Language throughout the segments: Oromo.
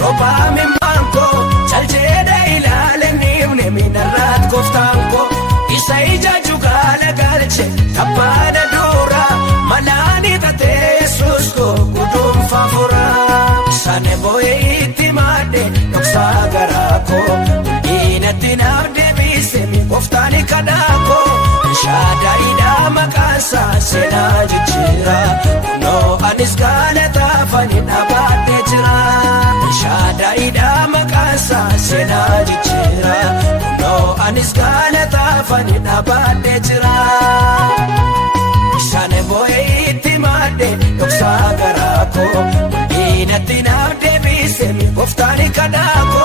roba min banko chaljede ilale nimne minarrat koftanko isa ija jugala galche tapada dura malani tate Jesus ko gudum favora sane boye itimade noksa garako inatina debise mi koftani kadako shada ida makasa sena jichira no anis galata fani nabade jira shada ida makasa sena jichira no anis galata fani nabade jira shane boye itimade noksa garako inatina debise mi koftani kadako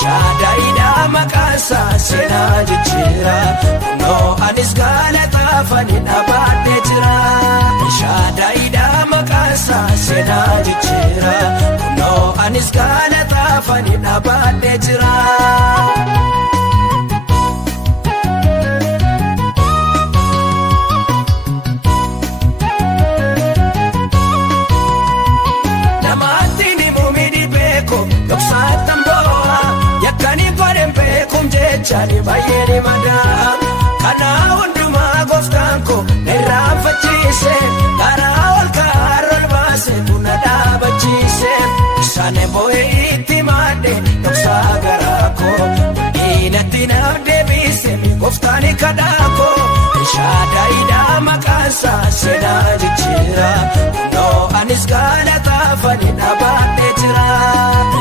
shada ida makasa sena jichira no anis galata fani nabade jira shada ida makasa sena jichira no anis galata fani nabade jira chani bayeni mada kana unduma goftanko nerafachise dara ol karol base tunada bachise sane boye itimade noksagarako inatina debise mi goftani kadako shada ida makasa sena jichira no anis galata fani nabade jira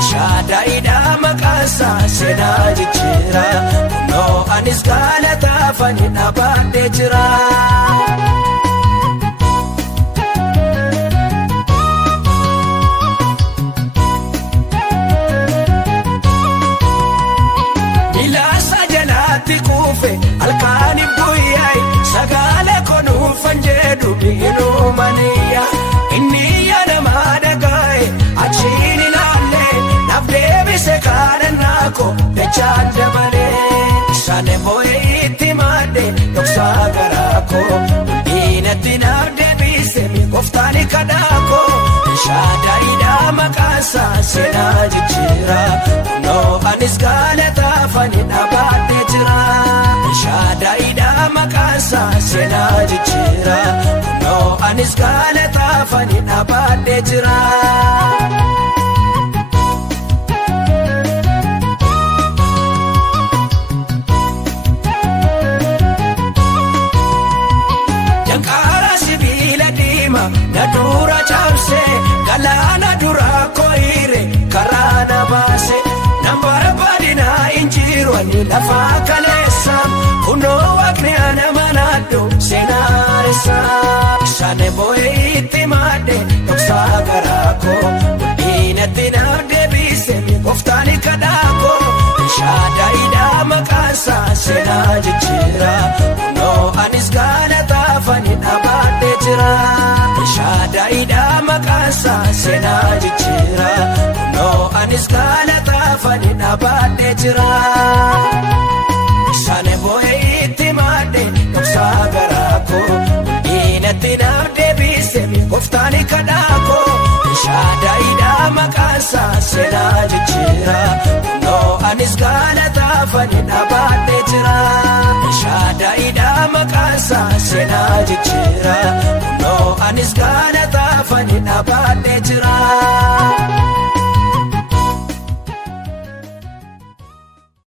shada ida makasa sena jichira no anis galata fani nabade jira ilasa jalati kufe alkani buyai sagale konu fanjedu binu maniya inni yana madagai achini nalle nabdebise karanako echanda bale sane boye itimade noksa garako inatina debise mi koftani kadako shada ida makasa sena jichira no anis galata fani nabade jira shada ida makasa sena jichira no anis galata fani nabade jira nadura chamse galana dura koire karana base nambara badina injirwani lafa kalesa kuno wakriana manado senaresa shane boye itimade noksagarako inatina debise mi koftani kadako shada ida makasa sena jichira no anis galata fani nabade jira shada ida makasa sena jichira no anis galata fani nabade jira shane boye itimade noksagarako inatina debise mi koftani kadako shada ida makasa sena jichira no anis galata fani nabade jira shada ida makasa sena jichira no anis galata fani nabade